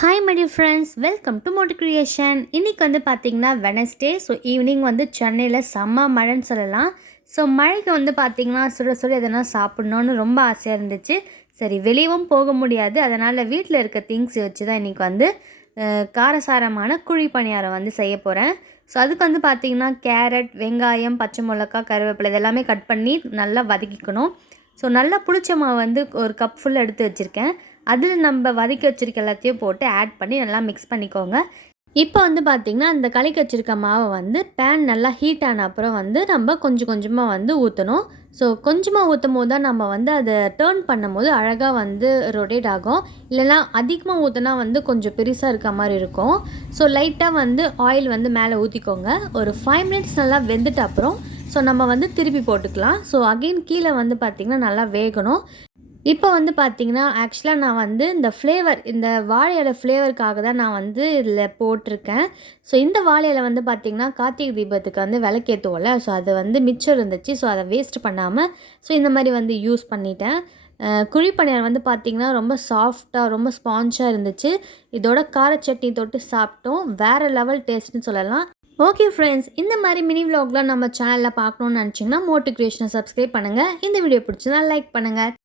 Hi my dear friends, welcome to Moti creation. இன்றைக்கி வந்து பார்த்திங்கன்னா வெனஸ்டே. ஸோ ஈவினிங் வந்து சென்னையில் செம்ம மழைன்னு சொல்லலாம். ஸோ மழைக்கு வந்து பார்த்திங்கன்னா சுட சுட எதனா சாப்பிட்ணுன்னு ரொம்ப ஆசையாக இருந்துச்சு. சரி, வெளியவும் போக முடியாது, அதனால் வீட்டில் இருக்க திங்ஸ் வச்சு தான் இன்றைக்கி வந்து காரசாரமான குழி பணியாரம் வந்து செய்ய போகிறேன். ஸோ அதுக்கு வந்து பார்த்திங்கன்னா கேரட், வெங்காயம், பச்சை மிளகா, கருவேப்பிலை இதெல்லாமே கட் பண்ணி நல்லா வதக்கிக்கணும். ஸோ நல்லா புளிச்ச மாவு வந்து ஒரு கப் ஃபுல் எடுத்து வச்சுருக்கேன். அதில் நம்ம வதக்கி வச்சுருக்க எல்லாத்தையும் போட்டு ஆட் பண்ணி நல்லா மிக்ஸ் பண்ணிக்கோங்க. இப்போ வந்து பார்த்திங்கன்னா அந்த கலக்கி வச்சுருக்க மாவை வந்து பேன் நல்லா ஹீட் ஆன அப்புறம் வந்து நம்ம கொஞ்சம் கொஞ்சமாக வந்து ஊற்றணும். ஸோ கொஞ்சமாக ஊற்றும் போது தான் நம்ம வந்து அதை டேர்ன் பண்ணும்போது அழகாக வந்து ரொட்டேட் ஆகும். இல்லைனா அதிகமாக ஊற்றினா வந்து கொஞ்சம் பெருசாக இருக்க மாதிரி இருக்கும். ஸோ லைட்டாக வந்து ஆயில் வந்து மேலே ஊற்றிக்கோங்க. ஒரு 5 மினிட்ஸ் நல்லா வெந்துட்ட அப்புறம் ஸோ நம்ம வந்து திருப்பி போட்டுக்கலாம். ஸோ அகெயின் கீழே வந்து பார்த்திங்கன்னா நல்லா வேகணும். இப்போ வந்து பார்த்திங்கன்னா ஆக்சுவலாக நான் வந்து இந்த வாழை ஃப்ளேவருக்காக தான் நான் வந்து இதில் போட்டிருக்கேன். ஸோ இந்த வாழை வந்து பார்த்திங்கன்னா கார்த்திகை தீபத்துக்கு வந்து விளக்கேற்றுவோம்ல, ஸோ அது வந்து மிச்சம் இருந்துச்சு. ஸோ அதை வேஸ்ட் பண்ணாமல் ஸோ இந்த மாதிரி வந்து யூஸ் பண்ணிட்டேன். குழி பணியாரம் வந்து பார்த்திங்கன்னா ரொம்ப சாஃப்டாக ரொம்ப ஸ்பாஞ்சாக இருந்துச்சு. இதோட கார சட்னி தொட்டு சாப்பிட்டோம். வேறு லெவல் டேஸ்ட்னு சொல்லலாம். ஓகே ஃப்ரெண்ட்ஸ், இந்த மாதிரி மினி விலாக்லாம் நம்ம சேனலில் பார்க்கணுன்னு நினச்சிங்கன்னா மோட்டி கிரியேஷனை சப்ஸ்கிரைப் பண்ணுங்கள். இந்த வீடியோ பிடிச்சதா லைக் பண்ணுங்கள்.